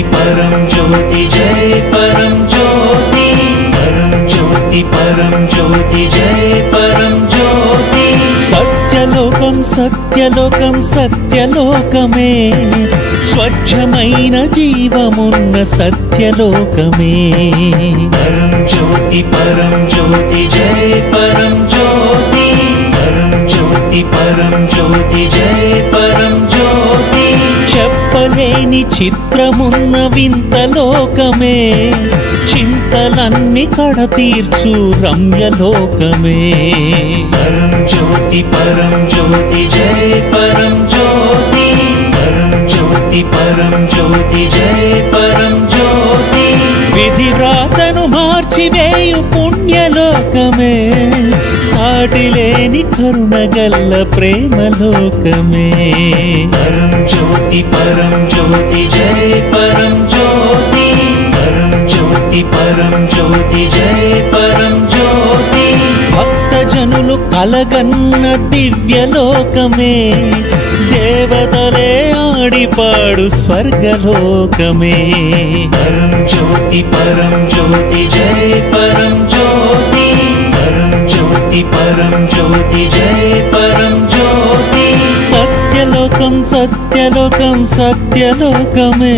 ज्योति परम ज्योति जय परम ज्योति परम ज्योति परम ज्योति जय परम ज्योति సత్యలోకం సత్యలోకం సత్యలోకమే స్వచ్ఛమైన జీవమున్న సత్యలోకమే परम ज्योति जय परम ज्योति परम ज्योति जय परम ज्योति చెప్పలేని చిత్రమున్న వింత లోకమే చింతలన్నీ కడతీర్చు రమ్యలోకమే परम ज्योति जय परम ज्योति परम ज्योति जय परम ज्योति విధి వ్రాతను మార్చివేయు పుణ్యలోకమే సాటిలేని కరుణగల్ల ప్రేమలోకమే परम ज्योति जय परम ज्योति परम ज्योति जय परम ज्योति భక్తజనులు కలగన్న దివ్యలోకమే దేవతలే ఆడిపాడు స్వర్గలోకమే परम ज्योति जय परम ज्योति परम ज्योति जय परम ज्योति సత్యలోకం సత్యలోకం సత్యలోకమే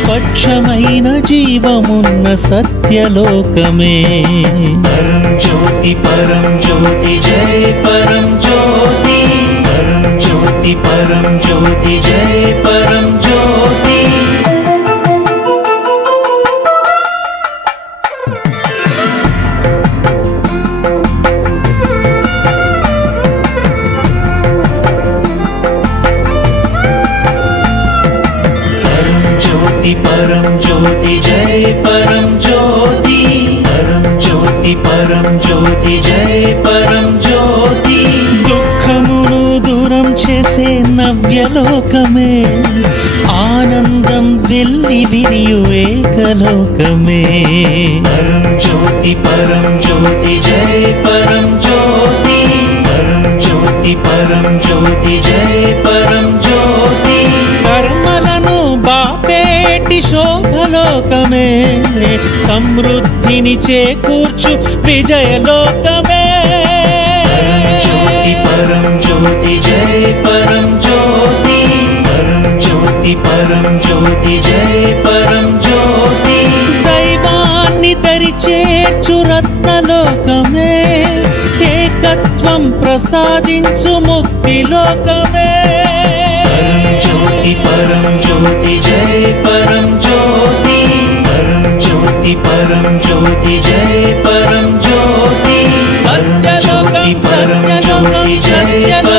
స్వచ్ఛమైన జీవమున్న సత్యలోకమే परम ज्योति जय परम ज्योति परम ज्योति जय परम ज्योति परम ज्योति जय परम ज्योति परम ज्योति जय परम ज्योति దుఃఖమును దూరం చేసే నవ్యలోకమే ఆనందం వెల్లి విరియు ఏకలోకమే परम ज्योति जय परम ज्योति परम ज्योति जय परम ज्योति కర్మలను బాపేటి శోభలోకమే సమృద్ధిని చేకూర్చు విజయలోకమే परम ज्योति जय परम ज्योति परम ज्योति जय परम ज्योति దైవాన్ని దరిచేర్చు రత్నలోకమే ఏకత్వం ప్రసాదించు ముక్తిలోకమే परम ज्योति जय परम ज्योति परम ज्योति जय परम ज्योति सत्यलोकम सत्यलोकम सत्यलोकम